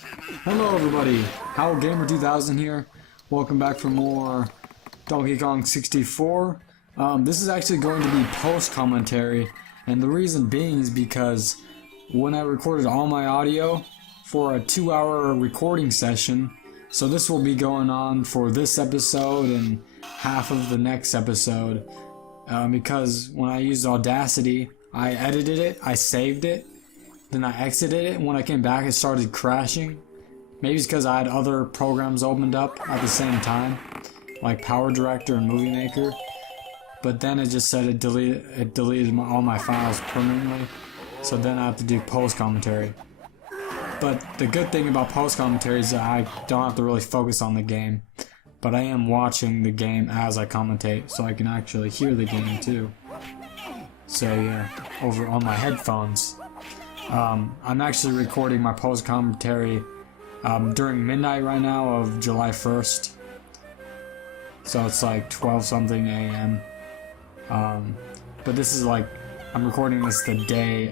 Hello everybody, Howl Gamer 2000 here. Welcome back for more Donkey Kong 64. This is actually going to be post commentary, and the reason being is because when I recorded all my audio for a 2-hour recording session, so this will be going on for this episode and half of the next episode, because when I used Audacity, I edited it, I saved it, then I exited it, and when I came back it started crashing. Maybe it's because I had other programs opened up at the same time, like Power Director and Movie Maker. But then it just said it deleted all my files permanently. So then I have to do post commentary. But the good thing about post commentary is that I don't have to really focus on the game. But I am watching the game as I commentate, so I can actually hear the game too. So yeah, over on my headphones. I'm actually recording my post commentary during midnight right now of July 1st, so it's like 12 something a.m. But this is like, I'm recording this the day,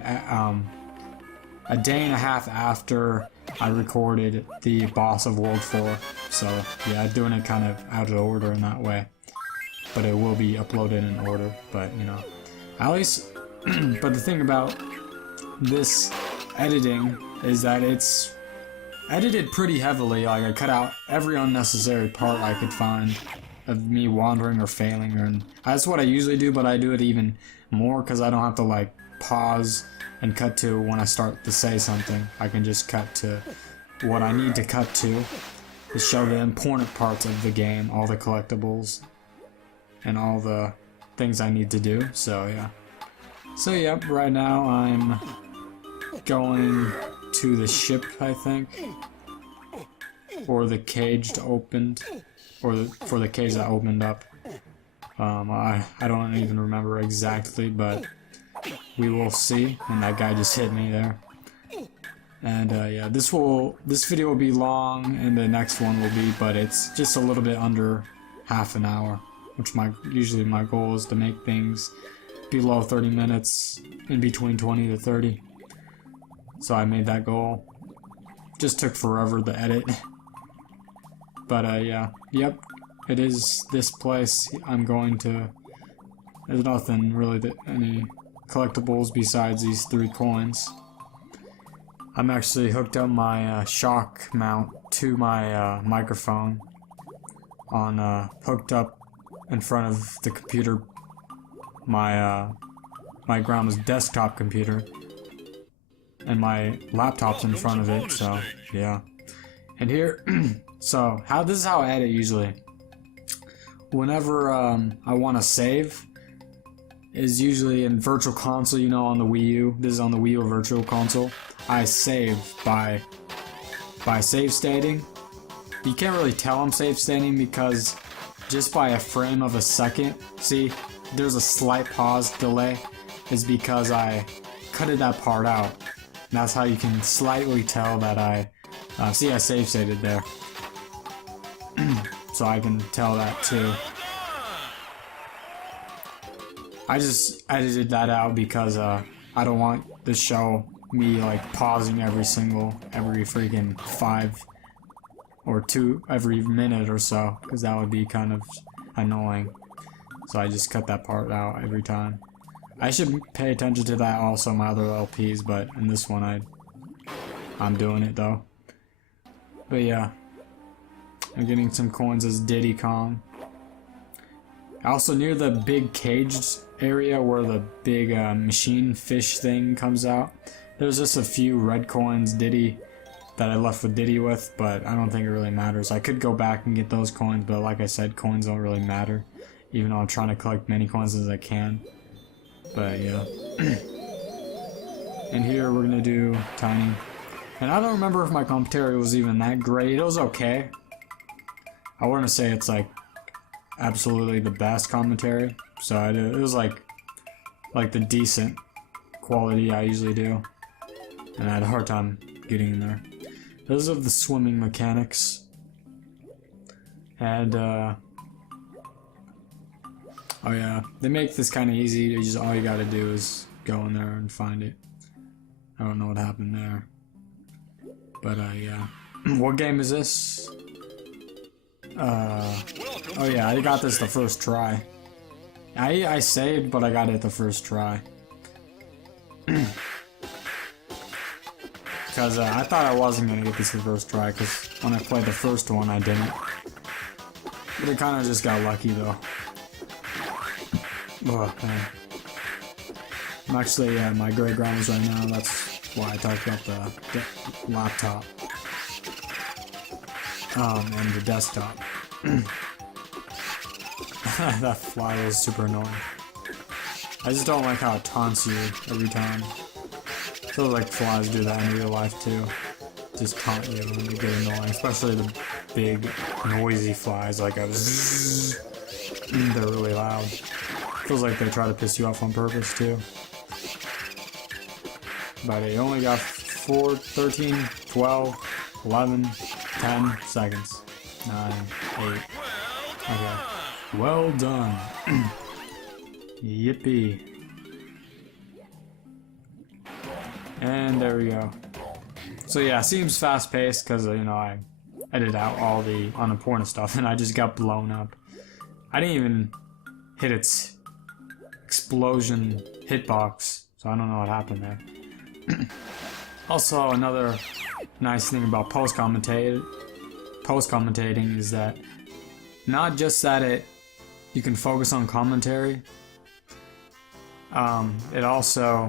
a day and a half after I recorded the Boss of World 4, so yeah, doing it kind of out of order in that way, but it will be uploaded in order, but you know, at least, but the thing about this editing is that it's edited pretty heavily. Like, I cut out every unnecessary part I could find of me wandering or failing, and that's what I usually do, but I do it even more because I don't have to like pause and cut to when I start to say something. I can just cut to what I need to cut to show the important parts of the game, all the collectibles and all the things I need to do. So yeah, right now I'm going to the ship, I think, or the cage opened, or for the cage that opened up. I don't even remember exactly, but we will see. And that guy just hit me there. And yeah, this video will be long, and the next one will be, but it's just a little bit under half an hour, which usually my goal is to make things below 30 minutes, in between 20 to 30. So I made that goal. Just took forever to edit. But yeah, yep, it is this place. I'm going to, there's nothing really any collectibles besides these 3 coins. I'm actually hooked up my shock mount to my microphone on hooked up in front of the computer, my grandma's desktop computer, and my laptop's in front of it, so yeah. And here, so this is how I edit usually. Whenever I want to save, is usually in Virtual Console, you know, on the Wii U. This is on the Wii U Virtual Console. I save by save stating. You can't really tell I'm save stating because just by a frame of a second, see, there's a slight pause delay, is because I cutted that part out. That's how you can slightly tell that I save stated there. So I can tell that too. I just edited that out because I don't want the show me like pausing every freaking 5 or 2 every minute or so, because that would be kind of annoying. So I just cut that part out every time. I should pay attention to that also in my other LPs, but in this one I'm doing it though. But yeah, I'm getting some coins as Diddy Kong. Also near the big caged area where the big machine fish thing comes out, there's just a few red coins Diddy that I left with Diddy with, but I don't think it really matters. I could go back and get those coins, but like I said, coins don't really matter, even though I'm trying to collect many coins as I can. But yeah. And here we're gonna do Tiny. And I don't remember if my commentary was even that great. It was okay. I wouldn't say it's like absolutely the best commentary. So it was like the decent quality I usually do. And I had a hard time getting in there. Those are the swimming mechanics. And oh yeah, they make this kind of easy. All you gotta do is go in there and find it. I don't know what happened there. But yeah. What game is this? Oh yeah, I got this the first try. I saved, but I got it the first try. Because I thought I wasn't going to get this the first try, because when I played the first one, I didn't. But it kind of just got lucky, though. Oh, man. I'm actually at my great-grandma's right now. That's why I talked about the laptop. And the desktop. That fly was super annoying. I just don't like how it taunts you every time. I feel like flies do that in real life too. Just taunt you and they get annoying. Especially the big, noisy flies like a zzz. They're really loud. Feels like they try to piss you off on purpose too. But you only got 4, 13, 12, 11, 10 seconds. 9, 8. Okay. Well done. Yippee. And there we go. So yeah, seems fast paced because, you know, I edited out all the unimportant stuff and I just got blown up. I didn't even hit its explosion hitbox, so I don't know what happened there. Also, another nice thing about post-commentating is that not just that you can focus on commentary, it also,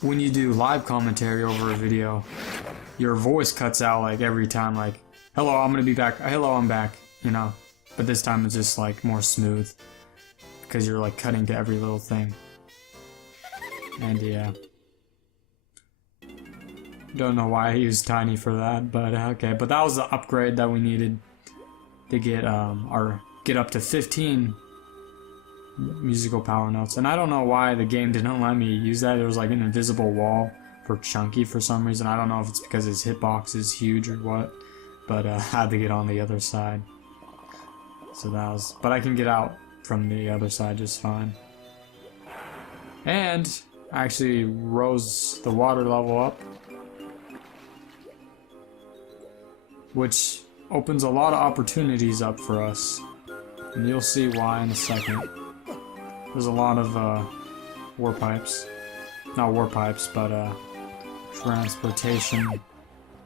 when you do live commentary over a video, your voice cuts out like every time, like, hello, I'm gonna be back, hello, I'm back, you know, but this time it's just like more smooth because you're like cutting to every little thing. And yeah, don't know why I used Tiny for that, but okay, but that was the upgrade that we needed to get get up to 15 musical power notes. And I don't know why the game didn't let me use that. There was like an invisible wall for Chunky for some reason. I don't know if it's because his hitbox is huge or what, but I had to get on the other side. So that was, but I can get out from the other side just fine. And I actually rose the water level up, which opens a lot of opportunities up for us. And you'll see why in a second. There's a lot of warp pipes. Not warp pipes, but transportation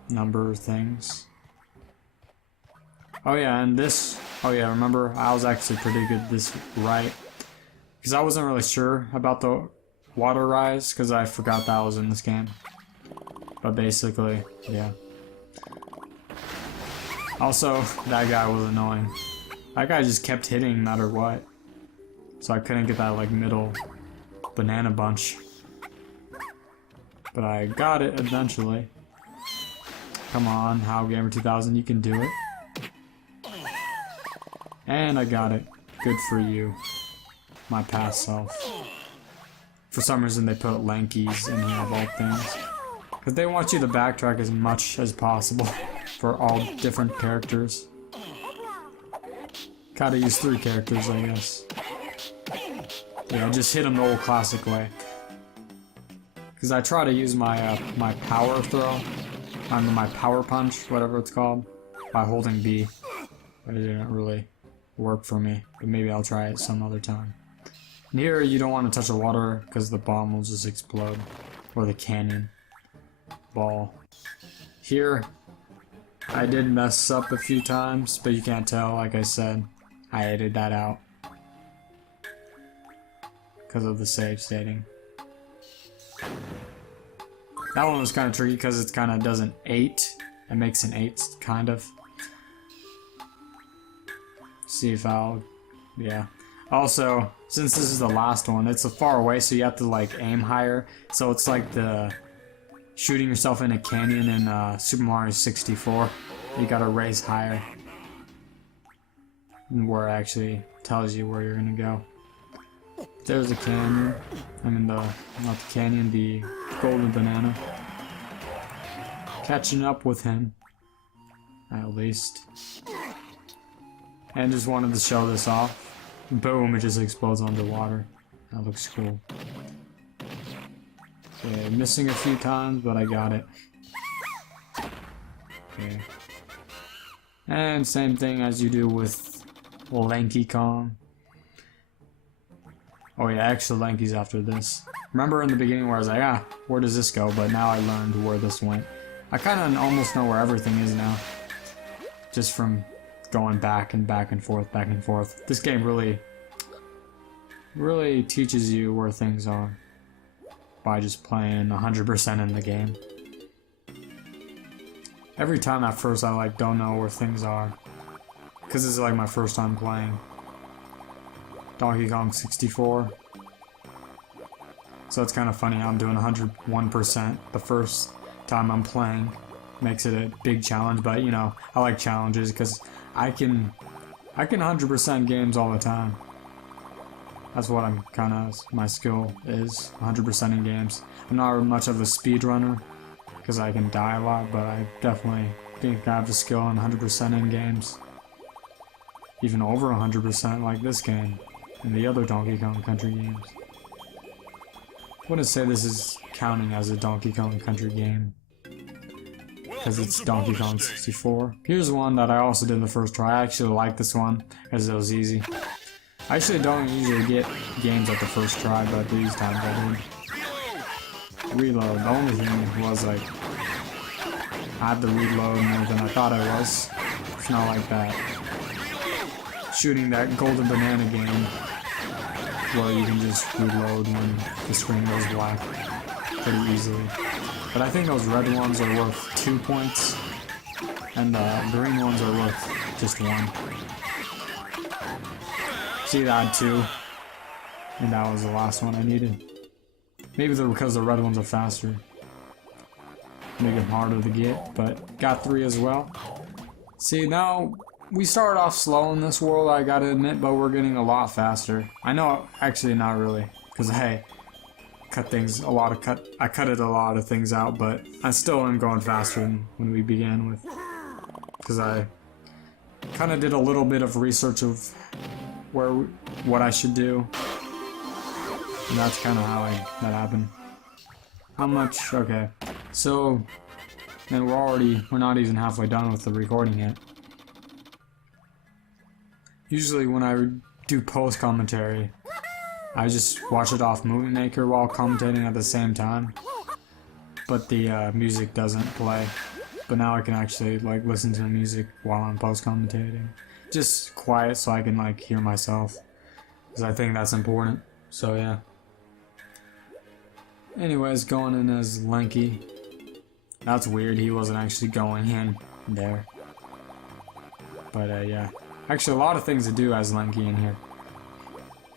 number things. Oh yeah, and this... Oh yeah, remember, I was actually pretty good this right. Because I wasn't really sure about the water rise, because I forgot that was in this game. But basically, yeah. Also, that guy was annoying. That guy just kept hitting no matter what. So I couldn't get that like middle banana bunch. But I got it eventually. Come on, HowGamer 2000, you can do it. And I got it. Good for you. My past self. For some reason they put Lankies in here of all things. Because they want you to backtrack as much as possible for all different characters. Gotta use 3 characters, I guess. Yeah, just hit them the old classic way. Because I try to use my my power throw, my power punch, whatever it's called, by holding B. But it didn't really work for me. But maybe I'll try it some other time. And here, you don't want to touch the water because the bomb will just explode. Or the cannon ball. Here, I did mess up a few times, but you can't tell, like I said. I edited that out. Because of the save stating. That one was kind of tricky because it kind of does an 8. It makes an 8, kind of. See if I'll... Yeah. Also, since this is the last one, it's far away, so you have to like aim higher. So it's like the shooting yourself in a canyon in Super Mario 64. You gotta raise higher. Where it actually tells you where you're gonna go. There's a canyon. I mean not the canyon, the golden banana. Catching up with him. At least. And just wanted to show this off. Boom, it just explodes underwater. That looks cool. Okay, missing a few times, but I got it. Okay. And same thing as you do with Lanky Kong. Oh yeah, extra Lanky's after this. Remember in the beginning where I was like, ah, where does this go? But now I learned where this went. I kind of almost know where everything is now. Just from going back and forth, back and forth. This game really teaches you where things are by just playing 100% in the game. Every time at first I like don't know where things are, because this is like my first time playing Donkey Kong 64. So it's kind of funny how I'm doing 101% the first time I'm playing. Makes it a big challenge, but you know, I like challenges because I can 100% games all the time. That's what I'm kind of, my skill is, 100% in games. I'm not much of a speedrunner because I can die a lot, but I definitely think I have the skill in 100% in games. Even over 100% like this game and the other Donkey Kong Country games. I wouldn't say this is counting as a Donkey Kong Country game, because it's Donkey Kong 64. Here's one that I also did the first try. I actually like this one, because it was easy. I actually don't usually get games at the first try, but these times I did. Reload. The only thing was like, I had to reload more than I thought I was. It's not like that. Shooting that golden banana game, where you can just reload when the screen goes black pretty easily. But I think those red ones are worth 2 points, and the green ones are worth just 1. See, that had 2, and that was the last one I needed. Maybe they're because the red ones are faster. Make them harder to get, but got 3 as well. See, now we started off slow in this world, I gotta admit, but we're getting a lot faster. I know, actually not really, because I cut things I cutted a lot of things out, but I still am going faster than when we began with, because I kind of did a little bit of research of what I should do, and that's kind of how that happened. How much? Okay, so, and we're not even halfway done with the recording yet. Usually when I do post commentary, I just watch it off Movie Maker while commentating at the same time, but the music doesn't play. But now I can actually like listen to the music while I'm post commentating, just quiet so I can like hear myself, because I think that's important. So yeah. Anyways, going in as Lanky. That's weird. He wasn't actually going in there. But yeah. Actually, a lot of things to do as Lanky in here.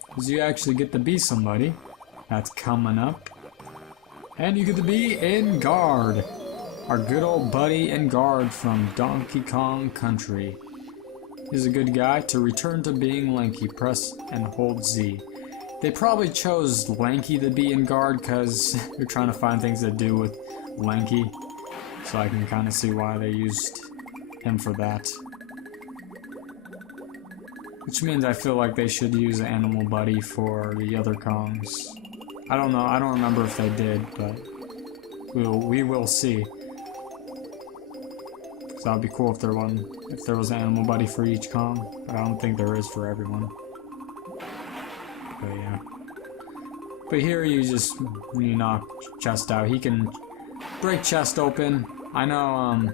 Because you actually get to be somebody. That's coming up. And you get to be Enguarde. Our good old buddy Enguarde from Donkey Kong Country. He's a good guy. To return to being Lanky, press and hold Z. They probably chose Lanky to be Enguarde because they're trying to find things to do with Lanky. So I can kind of see why they used him for that. Which means I feel like they should use Animal Buddy for the other Kongs. I don't know, I don't remember if they did, but we will see. So that'd be cool if there was an Animal Buddy for each Kong, but I don't think there is for everyone. But yeah. But here you knock chest out. He can break chest open. I know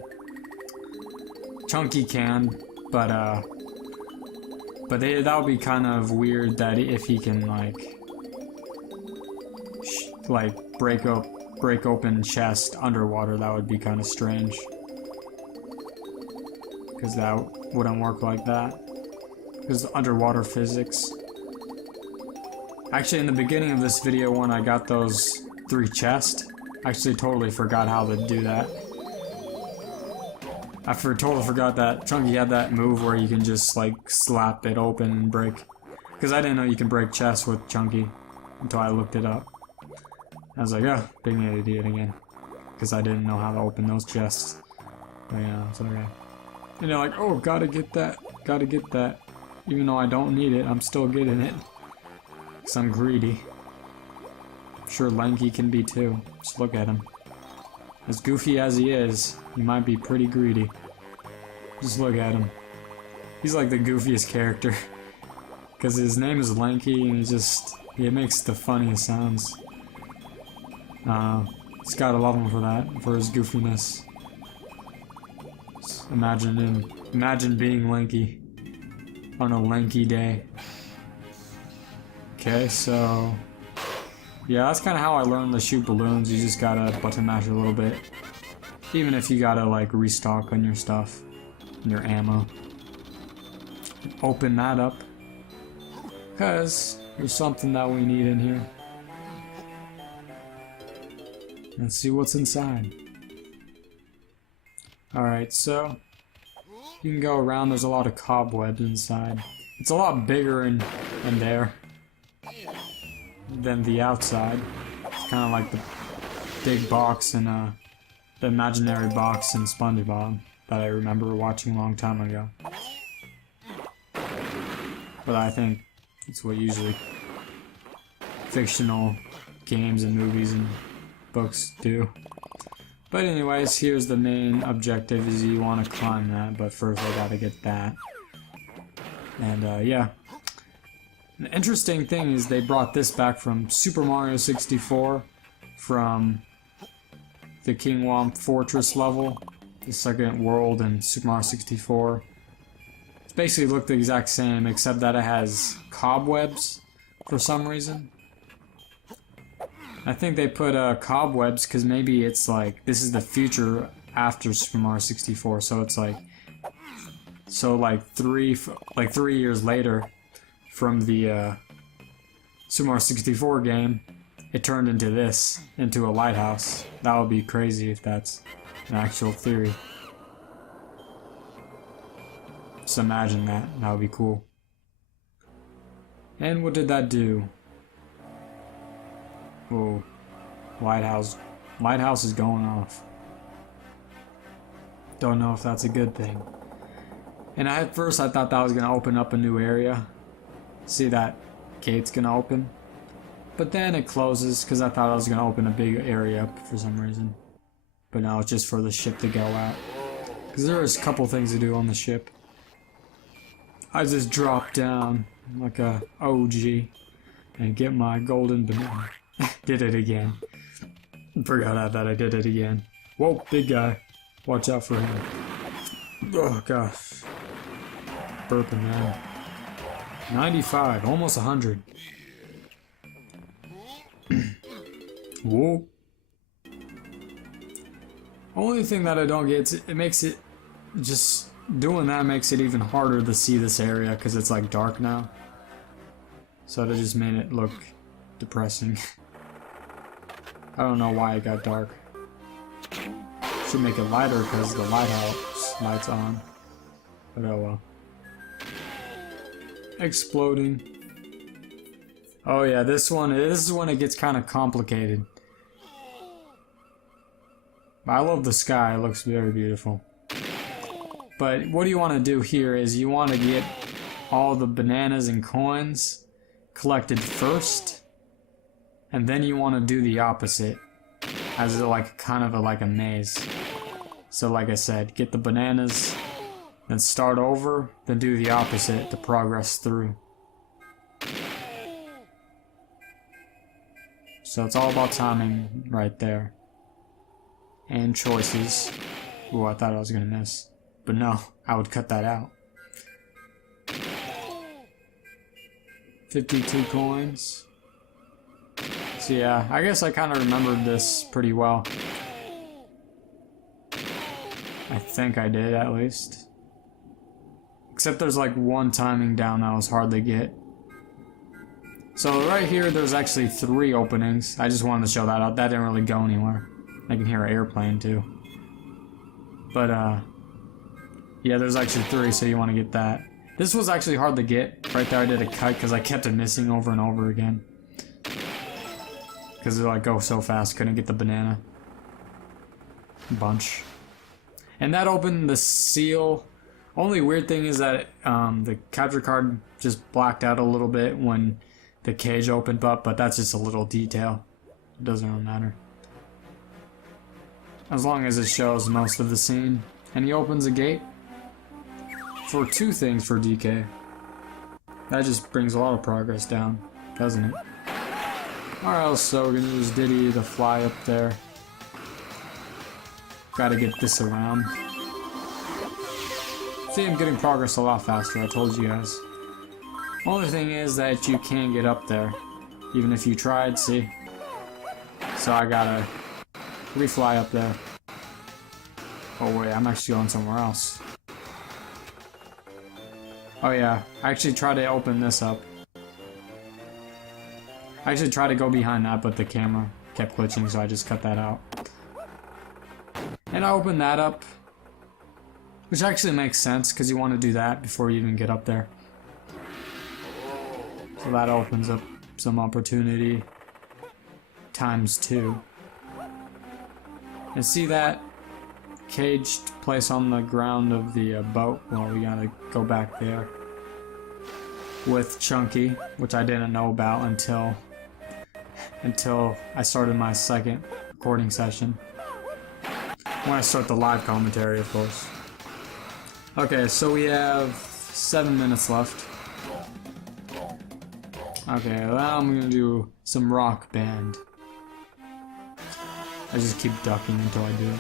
Chunky can, but that would be kind of weird that if he can like break open chest underwater, that would be kind of strange. Because that wouldn't work like that. Because underwater physics. Actually, in the beginning of this video when I got those 3 chests, I actually totally forgot how to do that. I totally forgot that Chunky had that move where you can just like slap it open and break. Because I didn't know you can break chests with Chunky until I looked it up. I was like, oh, being an idiot again. Because I didn't know how to open those chests. But yeah, it's okay. And you're like, oh, gotta get that. Even though I don't need it, I'm still getting it. Because I'm greedy. I'm sure Lanky can be too. Just look at him. As goofy as he is, He might be pretty greedy. Just look at him. He's like the goofiest character. Because his name is Lanky and he makes the funniest sounds. Just gotta love him for that, for his goofiness. Just imagine being Lanky on a lanky day. Okay, so yeah, that's kind of how I learned to shoot balloons. You just gotta button mash a little bit, even if you gotta like restock on your stuff, and your ammo. Open that up, cause there's something that we need in here. Let's see what's inside. Alright, so you can go around. There's a lot of cobwebs inside. It's a lot bigger in there than the outside. It's kind of like the big box in the imaginary box in SpongeBob that I remember watching a long time ago. But I think it's what usually fictional games and movies and books do. But anyways, here's the main objective, is you want to climb that, but first I gotta get that. And yeah. The interesting thing is they brought this back from Super Mario 64, from the King Womp Fortress level, the second world in Super Mario 64. It's basically looked the exact same, except that it has cobwebs for some reason. I think they put cobwebs because maybe it's like this is the future after Super Mario 64, so it's like like 3 years later from the Super Mario 64 game, it turned into this, into a lighthouse. That would be crazy if that's an actual theory. Just imagine that. That would be cool. And what did that do? Whoa. Lighthouse. Lighthouse is going off. Don't know if that's a good thing. And at first I thought that was going to open up a new area. See that gate's going to open? But then it closes because I thought I was going to open a big area up for some reason. But now it's just for the ship to go at. Because there's a couple things to do on the ship. I just drop down like a OG and get my golden banana. Did it again. Forgot that I did it again. Whoa, big guy. Watch out for him. Oh gosh. Burping, man. 95, almost 100. Whoa. Only thing that I don't get, it makes it, just doing that makes it even harder to see this area because it's like dark now. So that just made it look depressing. I don't know why it got dark. Should make it lighter because the lighthouse light's on. But oh well. Exploding. Oh yeah, this is when it gets kind of complicated. I love the sky, it looks very beautiful. But what you want to do here is you want to get all the bananas and coins collected first, and then you want to do the opposite as like kind of like a maze. So like I said, get the bananas, then start over, then do the opposite to progress through. So it's all about timing right there. And choices. Ooh, I thought I was gonna miss. But no, I would cut that out. 52 coins. So yeah, I guess I kind of remembered this pretty well. I think I did, at least. Except there's like one timing down that was hard to get. So right here, there's actually 3 openings. I just wanted to show that out. That didn't really go anywhere. I can hear an airplane too. But yeah, there's actually 3, so you want to get that. This was actually hard to get. Right there I did a cut because I kept it missing over and over again. Because it like go so fast, couldn't get the banana bunch. And that opened the seal. Only weird thing is that the capture card just blacked out a little bit when the cage opened up, but that's just a little detail. It doesn't really matter. as long as it shows most of the scene. And he opens a gate for 2 things for DK. That just brings a lot of progress down, doesn't it? Alright, so we're gonna use Diddy to fly up there. Gotta get this around. See, I'm getting progress a lot faster, I told you guys. Only thing is that you can't get up there, even if you tried, see? So I gotta refly up there. Oh wait, I'm actually going somewhere else. Oh yeah, I actually tried to open this up. I actually tried to go behind that, but the camera kept glitching, so I just cut that out. And I opened that up, which actually makes sense, because you want to do that before you even get up there. So that opens up some opportunity times 2. And see that caged place on the ground of the boat? Well, we gotta go back there with Chunky, which I didn't know about until I started my second recording session. When I start the live commentary, of course. Okay, so we have 7 minutes left. Okay, now I'm gonna do some Rock Band. I just keep ducking until I do it.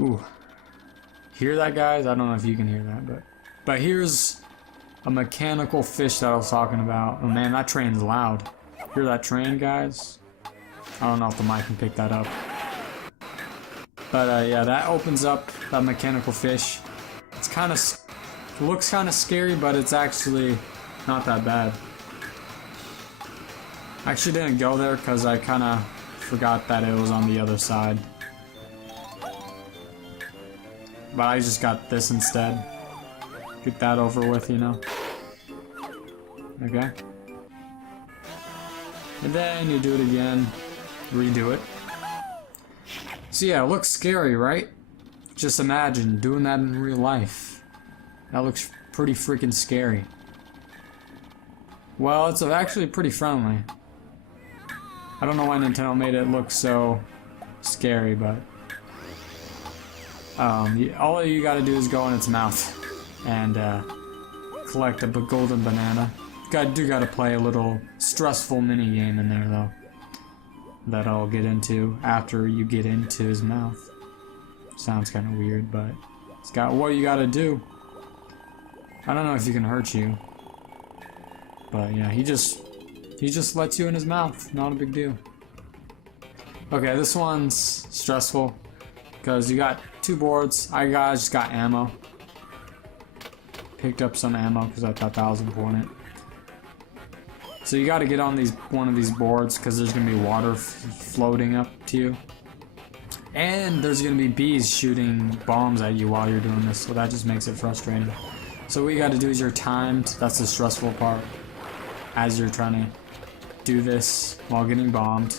Ooh. Hear that, guys? I don't know if you can hear that, but here's a mechanical fish that I was talking about. Oh man, that train's loud. Hear that train, guys? I don't know if the mic can pick that up. But yeah, that opens up that mechanical fish. It's kind of looks kind of scary, but it's actually not that bad. I actually didn't go there because I kind of forgot that it was on the other side. But I just got this instead. Get that over with, you know. Okay. And then you do it again. Redo it. So yeah, it looks scary, right? Just imagine doing that in real life. That looks pretty freaking scary. Well, it's actually pretty friendly. I don't know why Nintendo made it look so scary, but all you gotta do is go in its mouth and collect a golden banana. Gotta play a little stressful mini game in there though, that I'll get into after you get into his mouth. Sounds kind of weird, but it's got what you gotta do. I don't know if he can hurt you, but yeah, he just lets you in his mouth. Not a big deal. Okay, this one's stressful because you got 2 boards. I just got ammo. Picked up some ammo because I thought that was important. So you got to get on one of these boards because there's gonna be water floating up to you, and there's gonna be bees shooting bombs at you while you're doing this. So that just makes it frustrating. So what you got to do is you're timed. That's the stressful part. As you're trying to do this while getting bombed.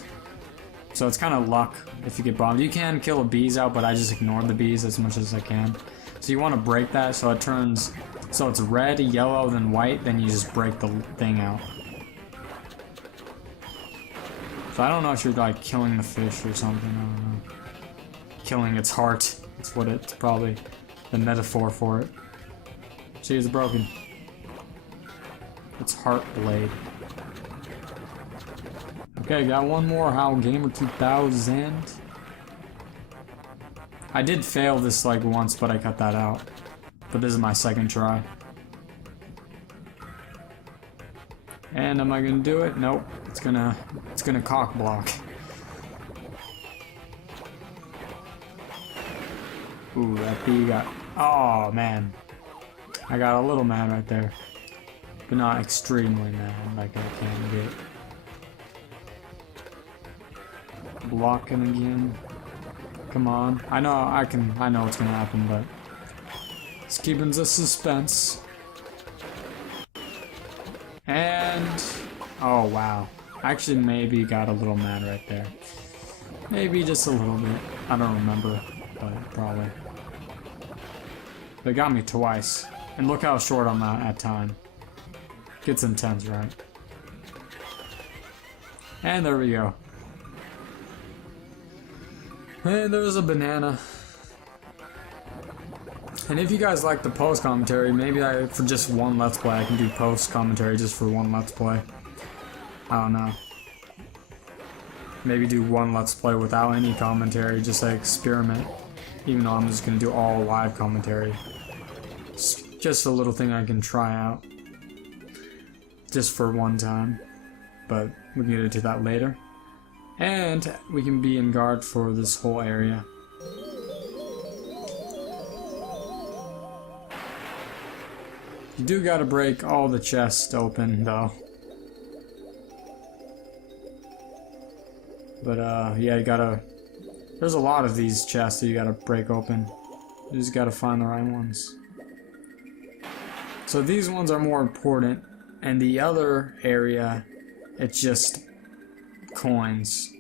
So it's kind of luck if you get bombed. You can kill the bees out, but I just ignored the bees as much as I can. So you want to break that so it turns, so it's red, yellow, then white, then you just break the thing out. So I don't know if you're like killing the fish or something, I don't know. Killing its heart, that's what it's probably the metaphor for it. See, it's broken. It's Heart Blade. Okay, got one more. How Gamer 2000. I did fail this like once, but I cut that out. But this is my second try. And am I gonna do it? Nope. It's gonna cock block. Ooh, that bee got. Oh man, I got a little mad right there. But not extremely mad, like I can get. Blocking again. Come on. I know what's gonna happen, but it's keeping the suspense. And oh wow. I actually maybe got a little mad right there. Maybe just a little bit. I don't remember, but probably. They got me twice. And look how short I'm at time. Gets intense, right? And there we go. And there's a banana. And if you guys like the post commentary, maybe for just one Let's Play, I can do post commentary just for one Let's Play. I don't know. Maybe do one Let's Play without any commentary, just like experiment. Even though I'm just gonna do all live commentary. It's just a little thing I can try out. Just for one time. But we can get into that later. And we can be in guard for this whole area. You do gotta break all the chests open though. But yeah, you gotta... There's a lot of these chests that you gotta break open. You just gotta find the right ones. So these ones are more important, and the other area, it's just coins.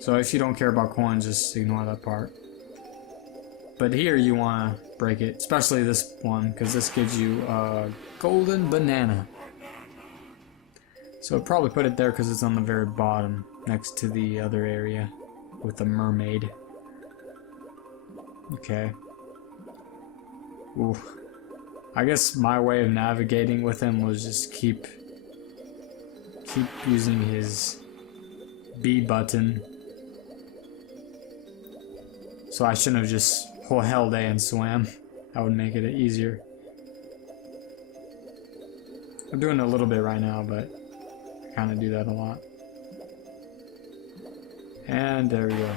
So if you don't care about coins, just ignore that part. But here you wanna break it, especially this one, because this gives you a golden banana. So I'll probably put it there because it's on the very bottom, next to the other area with the mermaid. Okay. Ooh. I guess my way of navigating with him was just keep using his B button. So I shouldn't have just held A and swam. That would make it easier. I'm doing it a little bit right now, but I kind of do that a lot. And there we go.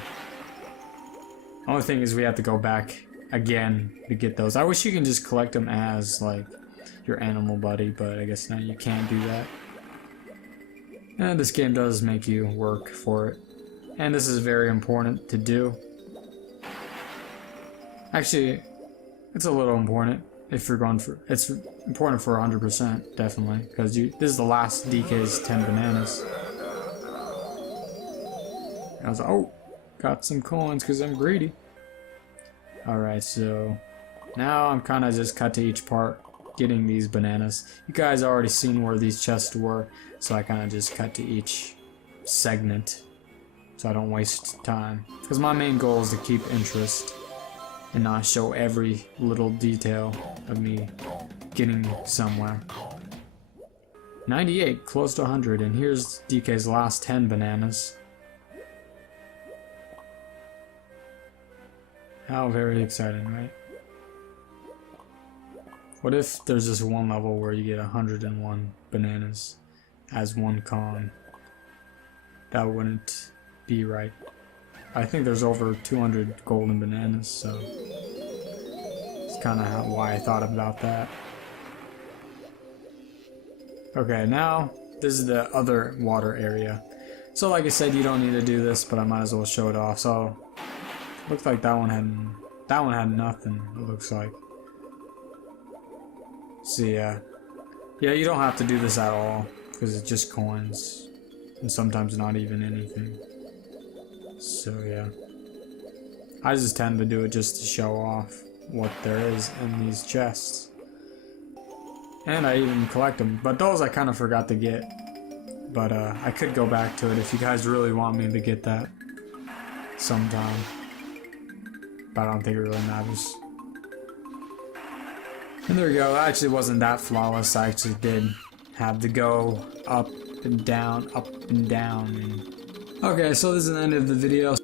Only thing is we have to go back again to get those. I wish you can just collect them as like your animal buddy, but I guess now you can't do that. And this game does make you work for it. And this is very important to do. Actually, it's a little important if you're going for... It's important for 100%, definitely. Because this is the last DK's 10 bananas. I was like, oh, got some coins because I'm greedy. Alright, so now I'm kind of just cut to each part getting these bananas. You guys already seen where these chests were, so I kind of just cut to each segment so I don't waste time. Because my main goal is to keep interest and not show every little detail of me getting somewhere. 98, close to 100, and here's DK's last 10 bananas. How very exciting, right? What if there's this one level where you get 101 bananas as one Kong? That wouldn't be right. I think there's over 200 golden bananas, so it's kind of why I thought about that. Okay, now this is the other water area. So like I said, you don't need to do this, but I might as well show it off. So looks like that one had nothing, it looks like. So yeah, you don't have to do this at all because it's just coins and sometimes not even anything. So yeah, I just tend to do it just to show off what there is in these chests. And I even collect them, but those I kind of forgot to get. But I could go back to it if you guys really want me to get that sometime. But I don't think it really matters. And there we go. It actually wasn't that flawless. I actually did have to go up and down, up and down. Okay, so this is the end of the video.